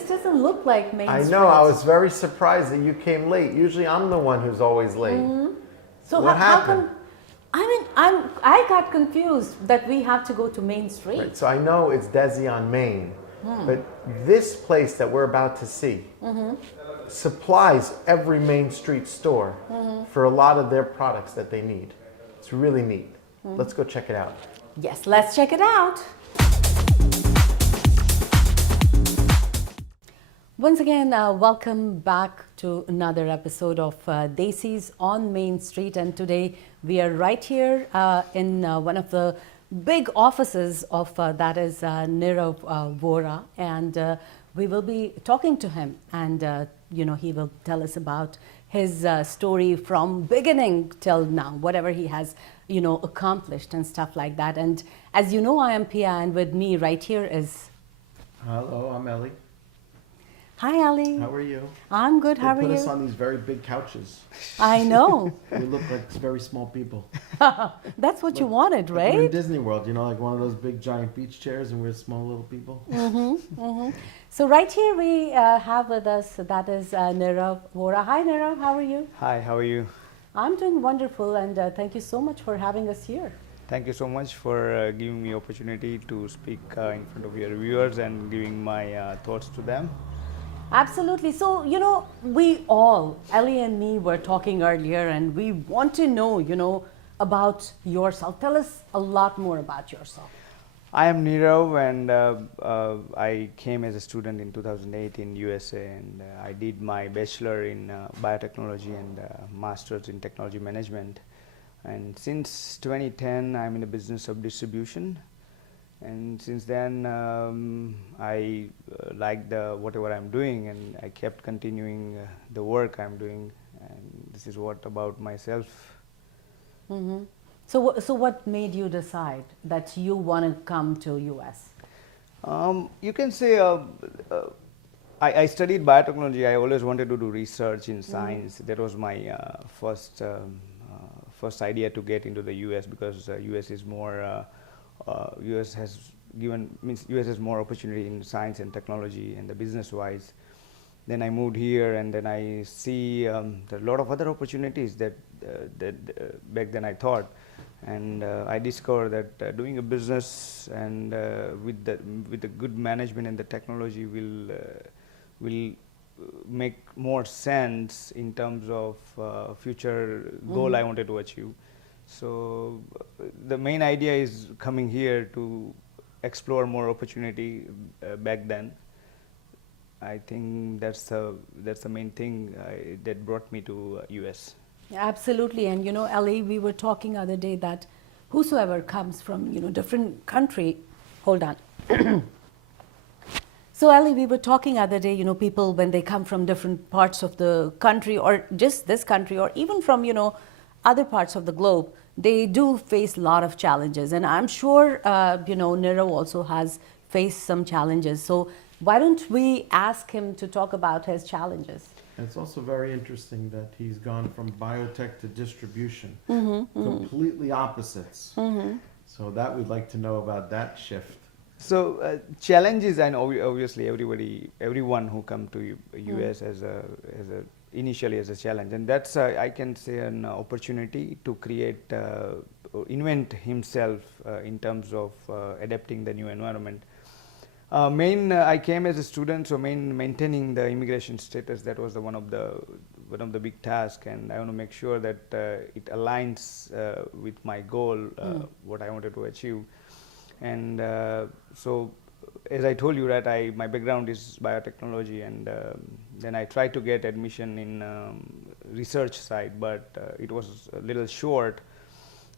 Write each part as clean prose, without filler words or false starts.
this doesn't look like Main Street. I know, I was very surprised that you came late. Usually I'm the one who's always late. So what how happened? come? I mean, I got confused that we have to go to Main Street. Right, so I know it's Desis On Main, but this place that we're about to see supplies every Main Street store for a lot of their products that they need. It's really neat. Let's go check it out. Yes, let's check it out. Once again, welcome back to another episode of Desis on Main Street, and today we are right here in one of the big offices of that is Nirav Vora, and we will be talking to him, and he will tell us about his story from beginning till now, whatever he has accomplished and stuff like that. And as you know, I am Pia, and with me right here is... Hello, I'm Ellie. Hi, Ali. How are you? I'm good. How are you? They put us on these very big couches. I know. We look like very small people. That's what you wanted, right? We're in Disney World, like one of those big giant beach chairs, and we're small little people. So right here we have with us, that is Nirav Vora. Hi, Nirav. How are you? Hi, how are you? I'm doing wonderful, and thank you so much for having us here. Thank you so much for giving me opportunity to speak in front of your viewers and giving my thoughts to them. Absolutely. So, we all, Ellie and me, were talking earlier, and we want to know, about yourself. Tell us a lot more about yourself. I am Nirav, and I came as a student in 2008 in USA, and I did my bachelor in biotechnology and master's in technology management. And since 2010, I'm in the business of distribution. And since then, I liked whatever I'm doing, and I kept continuing the work I'm doing. And this is what about myself. So what made you decide that you want to come to US? You can say I studied biotechnology. I always wanted to do research in science. That was my first idea to get into the US, because US is more US has more opportunity in science and technology and the business wise. Then I moved here, and then I see there are a lot of other opportunities that back then I thought, and I discovered that doing a business and with the good management and the technology will make more sense in terms of future goal I wanted to achieve. So the main idea is coming here to explore more opportunity back then. I think that's the main thing that brought me to US. Absolutely. And Ellie, we were talking other day that whosoever comes from different country, hold on. So Ellie, we were talking other day, people when they come from different parts of the country, or just this country, or even from other parts of the globe, they do face a lot of challenges. And I'm sure Nirav also has faced some challenges. So why don't we ask him to talk about his challenges? It's also very interesting that he's gone from biotech to distribution, completely opposites. So that we'd like to know about that shift. So challenges, and obviously everyone who come to US initially as a challenge, and that's I can say an opportunity to create invent himself in terms of adapting the new environment. I came as a student, so maintaining the immigration status, that was one of the big tasks, and I want to make sure that it aligns with my goal, what I wanted to achieve. And so, as I told you, that my background is biotechnology, and then I tried to get admission in research side, but it was a little short.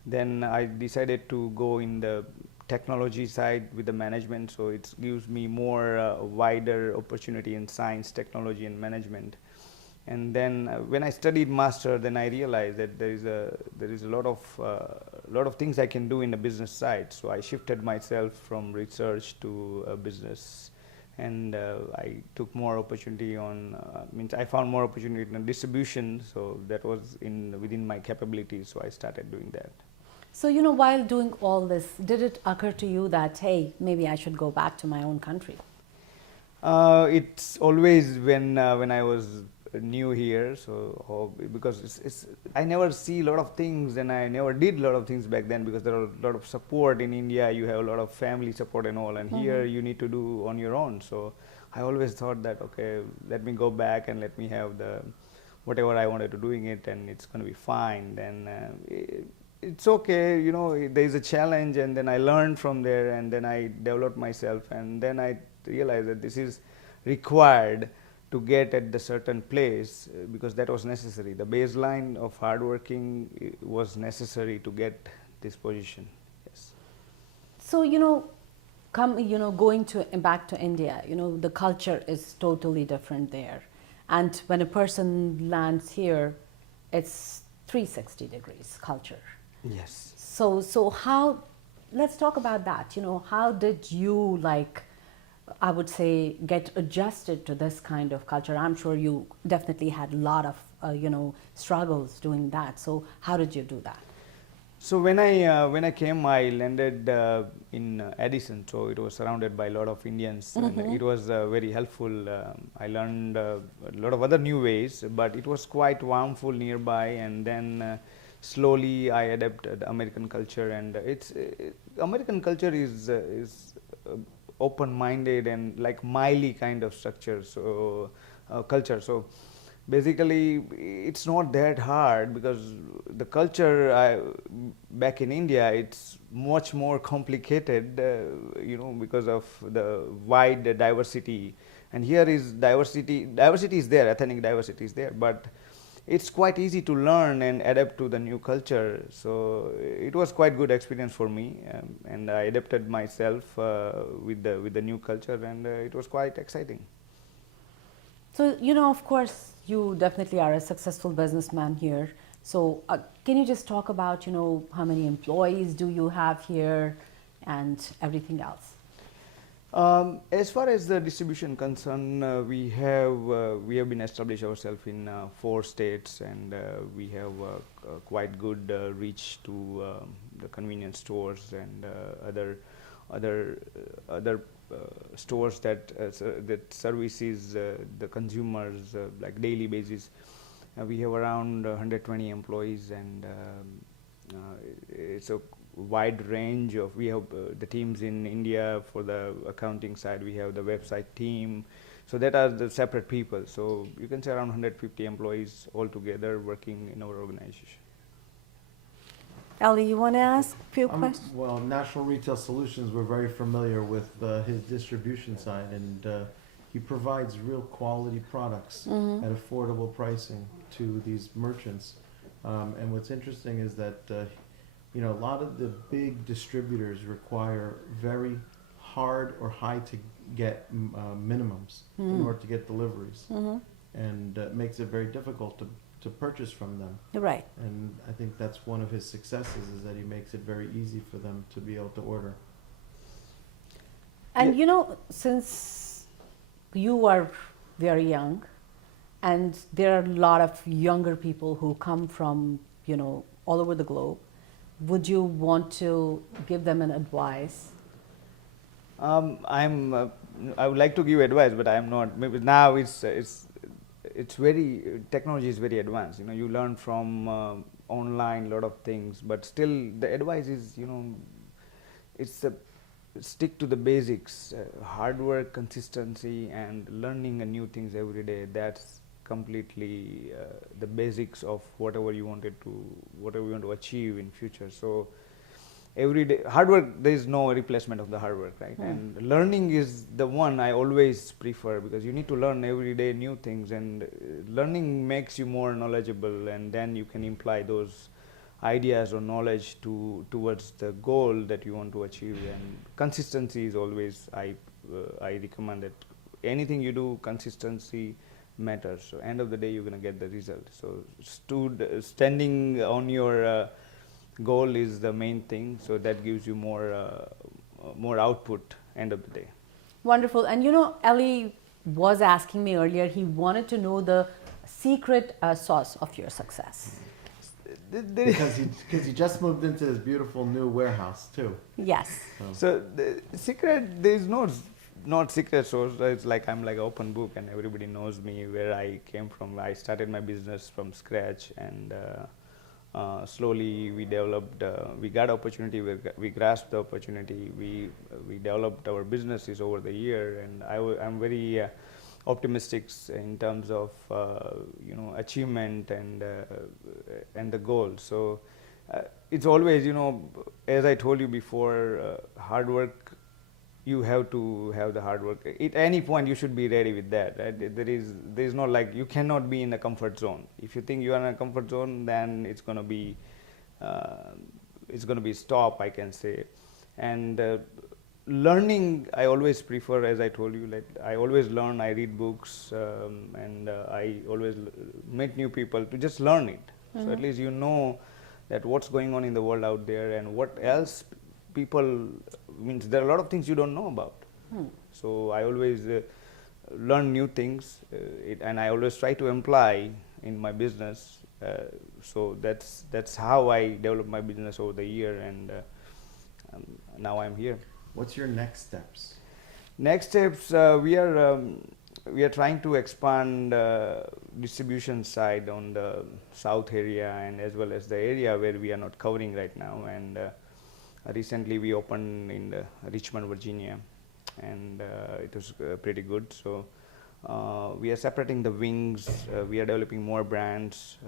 Then I decided to go in the technology side with the management, so it gives me more wider opportunity in science, technology, and management. And then when I studied master, then I realized that there is a lot of things I can do in the business side. So I shifted myself from research to business, and I took more opportunity on. I found more opportunity in distribution. So that was within my capabilities. So I started doing that. So while doing all this, did it occur to you that, hey, maybe I should go back to my own country? It's always when I was new here, so because it's I never see a lot of things, and I never did a lot of things back then, because there are a lot of support in India. You have a lot of family support and all, and here you need to do on your own. So I always thought that, okay, let me go back and let me have the whatever I wanted to doing it, and it's going to be fine. Then it's okay, you know, there is a challenge, and then I learned from there, and then I developed myself, and then I realized that this is required to get at the certain place, because that was necessary. The baseline of hard working was necessary to get this position. Yes. So, going back to India, the culture is totally different there. And when a person lands here, it's 360 degrees culture. Yes. So how, let's talk about that. How did you, I would say, get adjusted to this kind of culture? I'm sure you definitely had a lot of, struggles doing that. So how did you do that? So when I came, I landed in Addison. So it was surrounded by a lot of Indians, and it was very helpful. I learned a lot of other new ways, but it was quite harmful nearby. And then slowly I adapted American culture, and American culture is open-minded and like Miley kind of structure, so culture. So basically it's not that hard, because the culture back in India, it's much more complicated, because of the wide diversity. And here is diversity is there, ethnic diversity is there, but it's quite easy to learn and adapt to the new culture. So it was quite good experience for me, and I adapted myself with the new culture, and it was quite exciting. So, of course, you definitely are a successful businessman here. So can you just talk about, how many employees do you have here and everything else? As far as the distribution concern, we have been established ourselves in 4 states, and we have quite good reach to the convenience stores and other stores that services the consumers like daily basis. We have around 120 employees, and it's a wide range of, we have the teams in India for the accounting side, we have the website team, so that are the separate people. So you can say around 150 employees altogether working in our organization. Ellie, you want to ask a few questions? Well, National Retail Solutions, we're very familiar with his distribution side, and he provides real quality products at affordable pricing to these merchants. And what's interesting is that a lot of the big distributors require very hard or high to get minimums in order to get deliveries, and makes it very difficult to purchase from them. Right. And I think that's one of his successes, is that he makes it very easy for them to be able to order. And since you are very young, and there are a lot of younger people who come from, all over the globe, would you want to give them an advice? I would like to give advice, but I am not. Maybe now it's very, technology is very advanced. You learn from online a lot of things, but still the advice is, it's stick to the basics, hard work, consistency, and learning new things every day. That's completely the basics of whatever you want to achieve in future. So every day hard work, there is no replacement of the hard work, right? And learning is the one I always prefer, because you need to learn every day new things, and learning makes you more knowledgeable, and then you can imply those ideas or knowledge towards the goal that you want to achieve. And consistency is always, I recommend it. Anything you do, consistency matters. So end of the day, you're going to get the result. So standing on your goal is the main thing. So that gives you more output end of the day. Wonderful. And Ellie was asking me earlier, he wanted to know the secret sauce of your success. Because he just moved into this beautiful new warehouse too. Yes. So the secret, there is no not secret source. It's like I'm like open book, and everybody knows me where I came from. I started my business from scratch, and slowly we developed. We got opportunity. We grasped the opportunity. We developed our businesses over the year, and I'm very optimistic in terms of achievement and the goal. So it's always, as I told you before, hard work. You have to have the hard work. At any point, you should be ready with that. Right? There is not like you cannot be in a comfort zone. If you think you are in a comfort zone, then it's gonna be stop, I can say. And learning, I always prefer, as I told you, like I always learn. I read books, and I always meet new people to just learn it. So at least you know that what's going on in the world out there, and what else people means. There are a lot of things you don't know about. So I always learn new things, and I always try to apply in my business. So that's how I developed my business over the year, and now I'm here. What's your next steps? Next steps, we are trying to expand distribution side on the south area, and as well as the area where we are not covering right now. And recently we opened in Richmond, Virginia, and it was pretty good. So we are separating the wings. We are developing more brands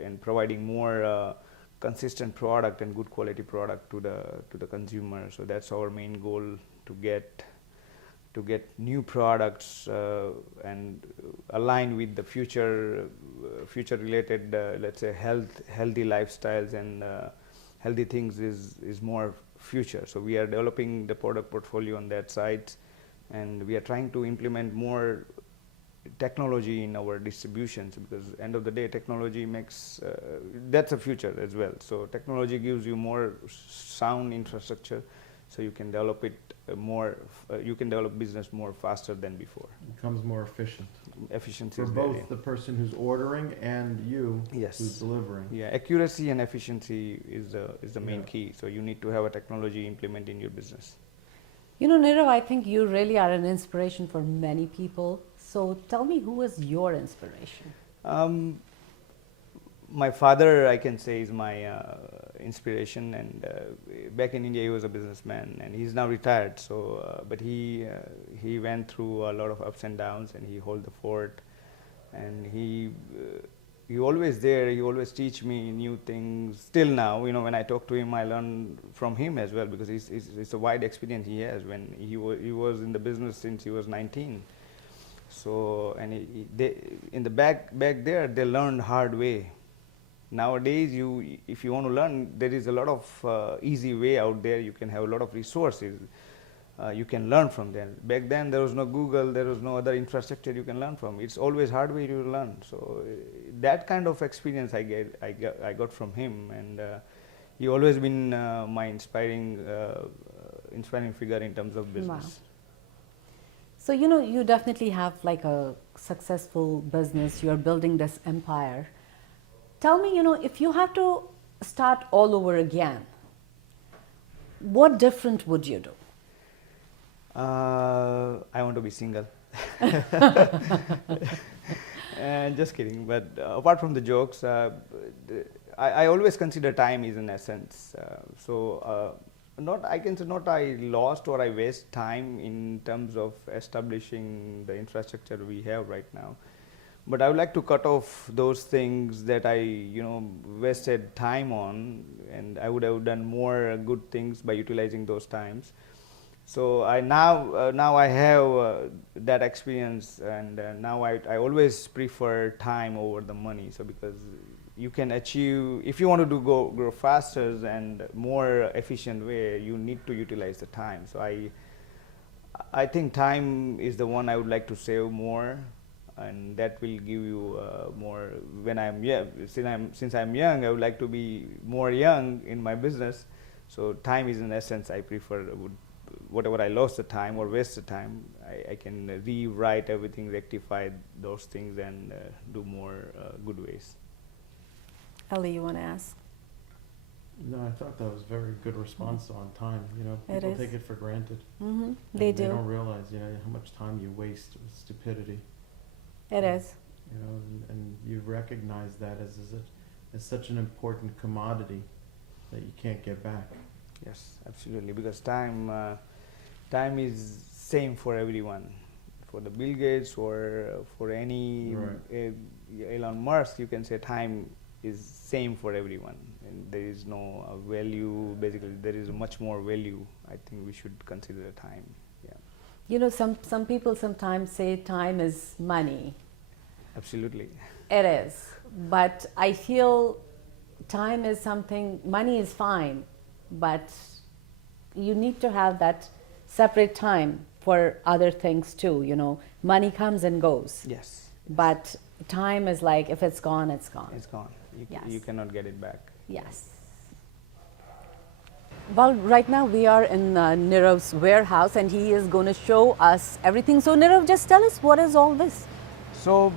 and providing more consistent product and good quality product to the consumer. So that's our main goal, to get new products and align with the future related, let's say, healthy lifestyles and healthy things is more future. So we are developing the product portfolio on that side, and we are trying to implement more technology in our distributions, because end of the day technology makes that's a future as well. So technology gives you more sound infrastructure, so you can develop it more. You can develop business more faster than before. Becomes more efficient. Efficiency For is both very, the person who's ordering and you yes, who's delivering. Yeah, accuracy and efficiency is the main key. So you need to have a technology implement in your business. Nirav, I think you really are an inspiration for many people. So tell me, who was your inspiration? My father, I can say, is my inspiration, and back in India he was a businessman, and he's now retired. So, but he went through a lot of ups and downs, and he held the fort, and he always there. He always teach me new things. Still now, when I talk to him, I learn from him as well, because it's a wide experience he has. When he was in the business since he was 19. So, and they in the back there, they learned hard way. Nowadays, if you want to learn, there is a lot of easy way out there. You can have a lot of resources. You can learn from them. Back then, there was no Google, there was no other infrastructure you can learn from. It's always hard way to learn. So that kind of experience I got from him, and he always been my inspiring figure in terms of business. Wow. So you definitely have like a successful business. You are building this empire. Tell me, if you have to start all over again, what different would you do? I want to be single. And just kidding. But apart from the jokes, I always consider time is an essence. I can say not I lost or I waste time in terms of establishing the infrastructure we have right now. But I would like to cut off those things that I wasted time on, and I would have done more good things by utilizing those times. So now I have that experience, and now I always prefer time over the money. So because you can achieve, if you want to grow faster and more efficient way, you need to utilize the time. So I think time is the one I would like to save more, and that will give you more when I'm young. Since I'm young, I would like to be more young in my business. So time is in essence. I prefer whatever I lost the time or waste the time, I can rewrite everything, rectify those things, and do more good ways. Ali, you want to ask? No, I thought that was very good response on time. You know, It people is. take it for granted. Mm-hmm. And They They do. don't realize, you know, how much time you waste with stupidity. It is. You know, and you recognize that as such an important commodity that you can't get back. Yes, absolutely. Because time is same for everyone. For the Bill Gates or for any Right. Elon Musk, you can say time is same for everyone, and there is no value. Basically, there is much more value. I think we should consider the time. Yeah, You know, some people sometimes say time is money. absolutely. It is. But I feel time is something, money is fine, but you need to have that separate time for other things too. You know, money comes and goes, Yes, but time is like, if it's gone, it's gone. it's gone. Yes. You cannot get it back. Yes. Well, right now we are in Nirav's warehouse and he is going to show us everything. So Nirav, just tell us, what is all this? So,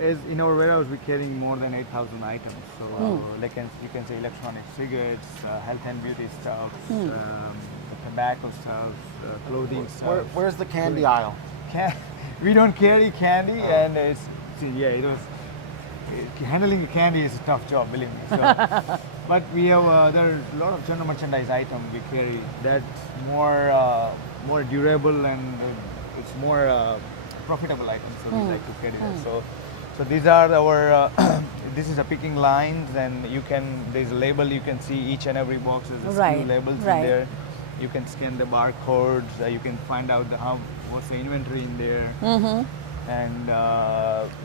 as in our warehouse, we're carrying more than 8,000 items. So, you can say electronic cigarettes, health and beauty stuff, tobacco stuff, clothing stuff. Where's the candy aisle? We don't carry candy, and handling the candy is a tough job, believe me. So, but we have there are a lot of general merchandise items we carry that's more durable and it's more profitable items. So we like to carry that. So these are our this is a picking lines, and there's a label, you can see each and every box is a Right, SKU labels right. in there. You can scan the barcodes, you can find out what's the inventory in there. And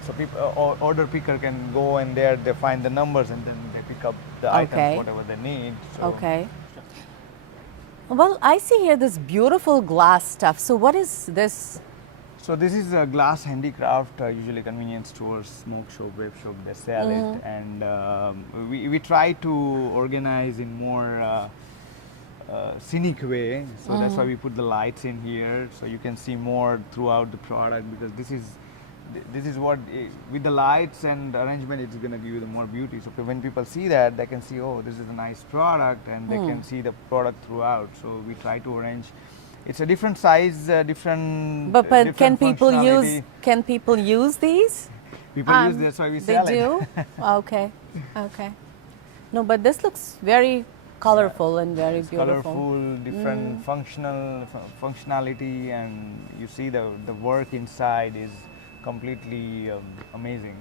so people, order picker can go in there, they find the numbers, and then they pick up the Okay. items, whatever they need. So Okay. Well, I see here this beautiful glass stuff. So what is this? So this is a glass handicraft, usually convenience stores, smoke shop, vape shop, they sell it. And we try to organize in more scenic way. So that's why we put the lights in here, so you can see more throughout the product, because this is what, with the lights and arrangement, it's going to give you the more beauty. So when people see that, they can see, oh, this is a nice product, and they can see the product throughout. So we try to arrange. It's a different size, different. But different can people functionality. use these? People use, that's why we They sell it. do? Okay. Okay. No, but this looks very colorful and very It's beautiful. colorful, different functionality, and you see the work inside is completely amazing.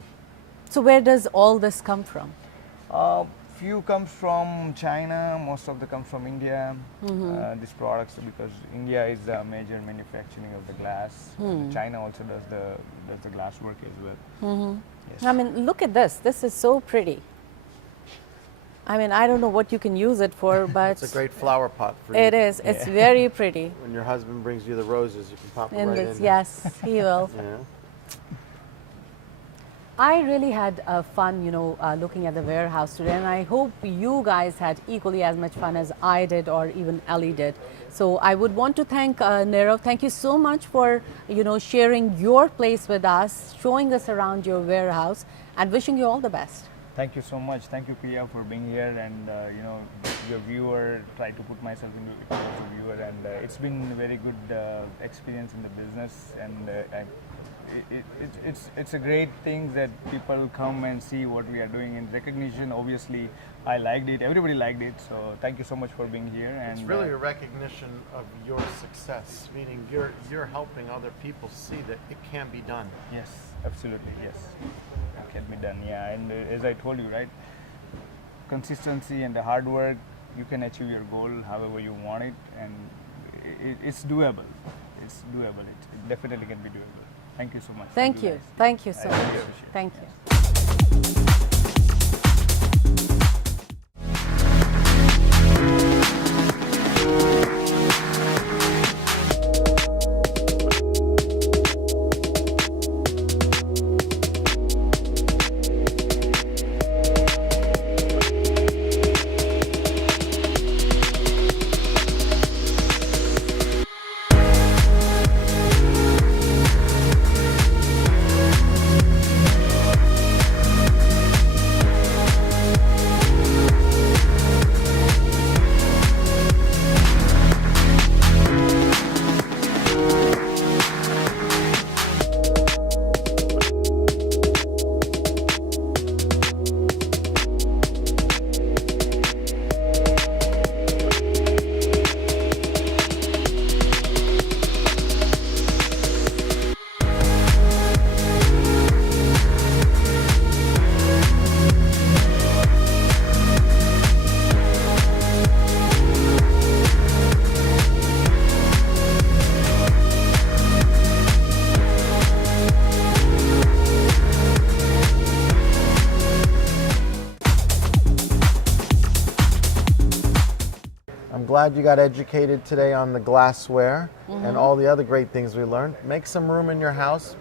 So where does all this come from? Few comes from China, most of them comes from India. These products, because India is the major manufacturing of the glass. China also does the glass work as well. Yes. I mean, look at this. This is so pretty. I mean, I don't know what you can use it for, but It's a great flower pot for you. it is. It's very pretty. When your husband brings you the roses, you can pop it In right this, in. yes, he will. Yeah. I really had fun, looking at the warehouse today, and I hope you guys had equally as much fun as I did, or even Ellie did. So I would want to thank Nirav. Thank you so much for, sharing your place with us, showing us around your warehouse, and wishing you all the best. Thank you so much. Thank you, Priya, for being here, and your viewer. Try to put myself into the viewer, and it's been a very good experience in the business, and it's a great thing that people come and see what we are doing in recognition. Obviously, I liked it. Everybody liked it. So thank you so much for being here. And It's really a recognition of your success, meaning you're helping other people see that it can be done. yes, absolutely, yes, it can be done. Yeah, and as I told you, right, consistency and the hard work, you can achieve your goal however you want it, and it's doable. It's doable. It definitely can be doable. Thank you so much. Thank you. guys. Thank you so I much. really appreciate it. Thank Yeah. you. glad you got educated today on the glassware and all the other great things we learned. Make some room in your house.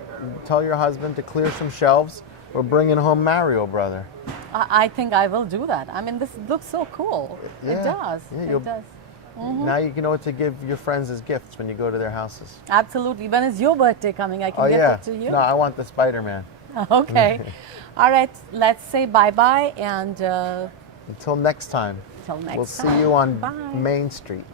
Tell your husband to clear some shelves. We're bringing home Mario, brother. I think I will do that. I mean, this looks so cool. It Yeah. does. Yeah, It does. Now you know what to give your friends as gifts when you go to their houses. Absolutely. When is your birthday coming? I can Oh get yeah. it to you. No, I want the Spider-Man. Okay. All right. Let's say bye-bye and Until next time. till next We'll time. see you on Bye. Main Street.